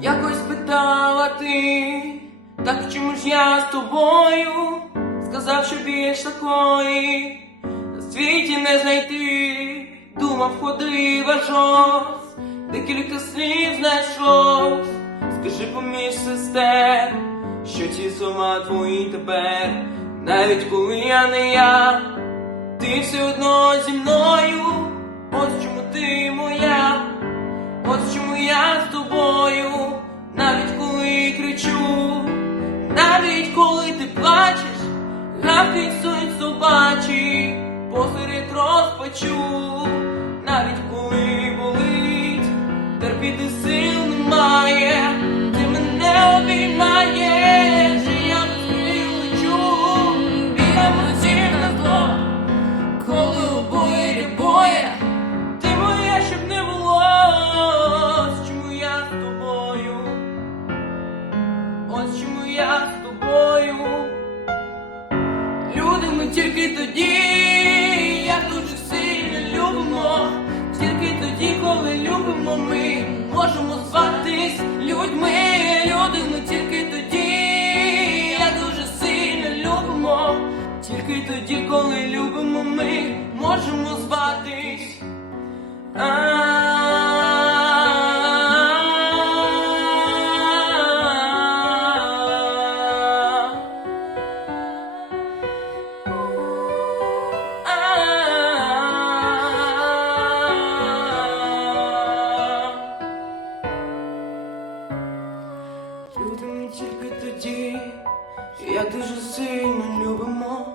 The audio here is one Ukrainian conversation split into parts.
Якось питала ти, так чому ж я з тобою? Сказав, що більш такої на світі не знайти. Думав, ходив аж ось, декілька слів знайшов. Скажи поміж сестер, що ці слова твої тепер, навіть коли я не я, ти все одно зі мною. Ось чому ти моя. Ось чому я посеред розпачу, навіть коли болить, терпіти сил немає, ти мене обіймаєш, і я без лечу, летів на зло, коли обоє боє. Ти моя, щоб не було, чому я з тобою, ось чому я з тобою. Люди ми тільки тоді, як дуже сильно любимо, тільки тоді, коли любимо, ми можемо зватись людьми. Люди ми тільки тоді, я дуже сильно любимо, тільки тоді, коли любимо, ми можемо зватись. Тільки тоді, як дуже сильно любимо,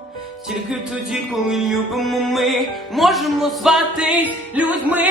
тільки тоді, коли любимо ми, можемо звати людьми,